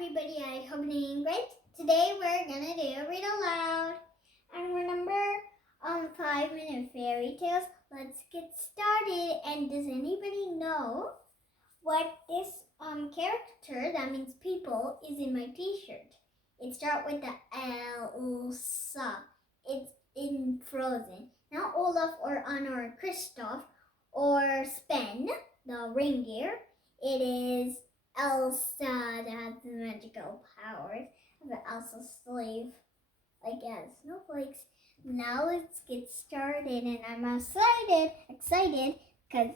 everybody, I hope you're doing great. Today we're gonna do read aloud. And remember 5-minute fairy tales. Let's get started. And does anybody know what this character, that means people, is in my t-shirt? It starts with the Elsa. It's in Frozen. Not Olaf or Anna or Kristoff or Sven, the reindeer. It is Elsa that has the magical powers of Elsa's slave, like snowflakes. Now let's get started, and I'm excited, because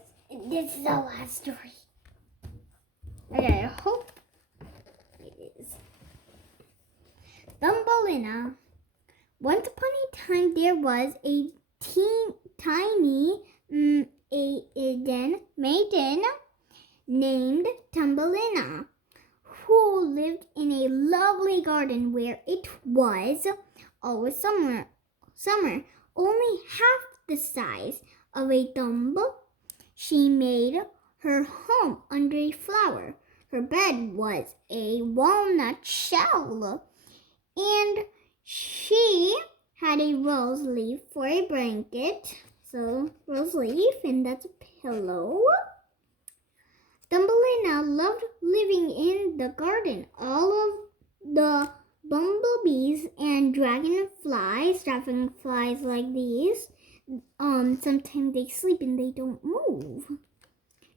this is the last story. Okay, I hope it is. Thumbelina. Once upon a time, there was a tiny maiden named Thumbelina, who lived in a lovely garden where it was always summer, only half the size of a thumb. She made her home under a flower. Her bed was a walnut shell, and she had a rose leaf for a blanket. So, rose leaf, and that's a pillow. Thumbelina loved living in the garden. All of the bumblebees and dragonflies like these, sometimes they sleep and they don't move.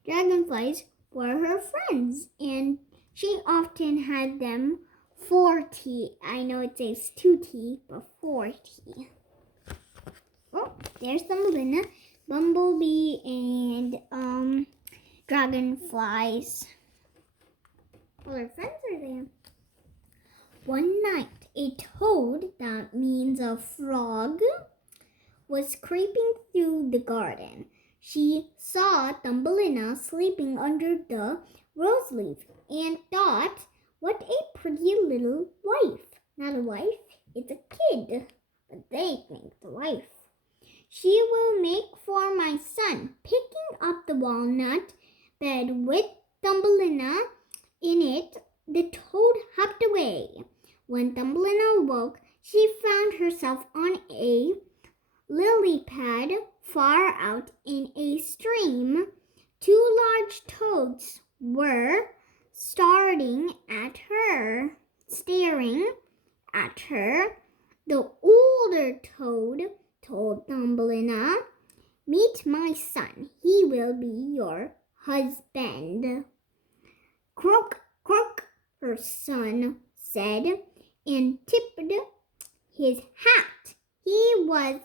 Dragonflies were her friends, and she often had them for tea. I know it says 2 tea, but 4 tea. Oh, there's Thumbelina, bumblebee, and dragonflies. All her friends are there. One night, a toad, that means a frog, was creeping through the garden. She saw Thumbelina sleeping under the rose leaf and thought, what a pretty little wife. Not a wife, it's a kid, but they think the wife. She will make for my son. Picking up the walnut bed with Thumbelina in it, the toad hopped away. When Thumbelina awoke, she found herself on a lily pad far out in a stream. 2 large toads were staring at her. The older toad told Thumbelina, meet my son. He will be your husband. Croak, croak, her son said, and tipped his hat. He was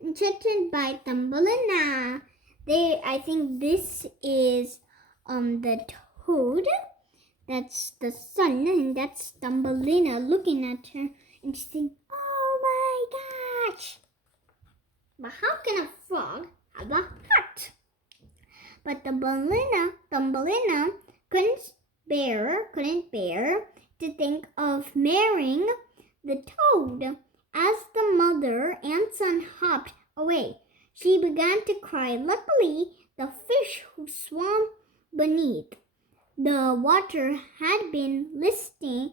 enchanted by Thumbelina. I think this is the toad. That's the sun, and that's Thumbelina looking at her, and she's saying, oh my gosh! But how can a frog have a heart? But Thumbelina couldn't bear to think of marrying the toad. As the mother and son hopped away, she began to cry. Luckily, the fish who swam beneath the water had been listening,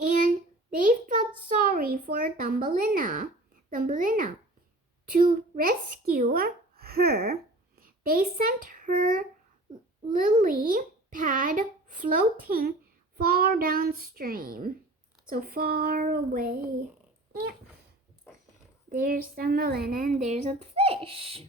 and they felt sorry for Thumbelina. To rescue her, they sent her lily pad floating far downstream, so far away. Yeah. There's Thumbelina, and there's a fish.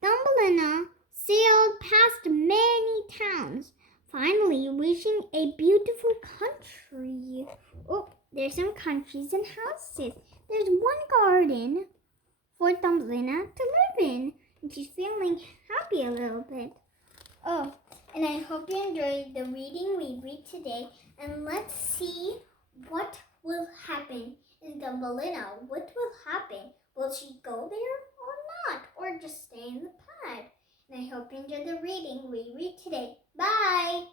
Thumbelina sailed past many towns, finally reaching a beautiful country. Oh, there's some countries and houses. There's one garden for Thumbelina to live in, and she's feeling happy a little bit. Oh, and I hope you enjoyed the reading we read today, and let's see what will happen in Thumbelina. What will happen? Will she go there or not? Or just stay in the pad? And I hope you enjoyed the reading we read today. Bye!